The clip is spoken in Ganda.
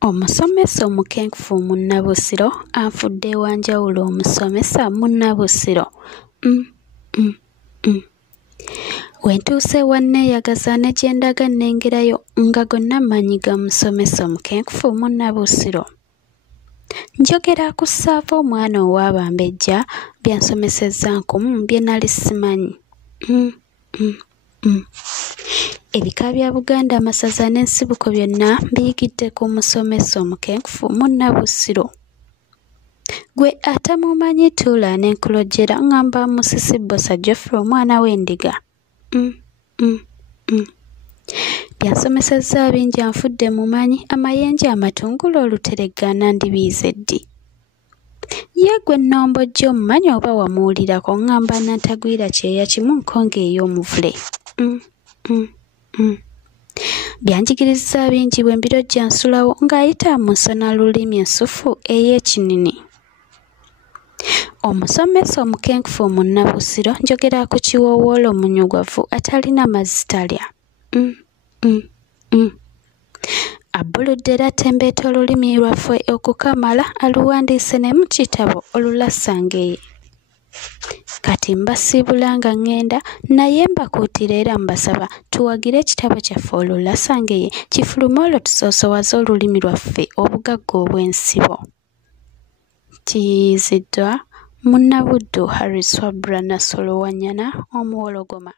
Omusomesa omukenkufu Munnabusiro anfudde wanjawulo omusomesa Munnabusiro. Wentuuse wanneeyagaza ne gye ndaga nnengerayo nga gonna mmanyiga musomesa omukenkufu Munnabusiro. Njogera ku Ssaava omwana ow'Abambejja byansomesezza nkumu bye nali simanyi. Ebika bya Buganda amasaza n'ensibuko byonna biyigidde ku musomesa omukenkufu Munnabusiro. Gwe atamumanyi tuula n'enkulojjera ngamba Musisi Bbosa Geoffrey omwana w'endiga. Byansomesezza bingi anfudde mumanyi amayenje amatungulu oluteregga nandibiize ddi. Ye gwe nnombojja omumanyi oba wamuwulirako ngamba Nantagwira kyeya kimu nkonge ey'omuvule. Byanjigirizza bingi bwe mbirojja nsulawo ng'ayita mu nsona lulimi ensufu ey'ekinini. Omusomesa omukenkufu Munnabusiro njogera ku kiwoowoolo omunyugwavu atalina mazzi talya. Abbuludde era tembeeta olulimi lwaffe okukamala aluwandiise ne mu kitabo Olulasangeye. Kati mbasiibula nga ngenda naye mbakuutira era mbasaba tuwagire ekitabo kyaffe Olulasangeye kifulume olwo tusoosowaze olulimi lwaffe obugagga obw'ensibo. Kiyiiyiziddwa Munnabuddu Harris Wabula Nassolo Wanyana Omuwologoma.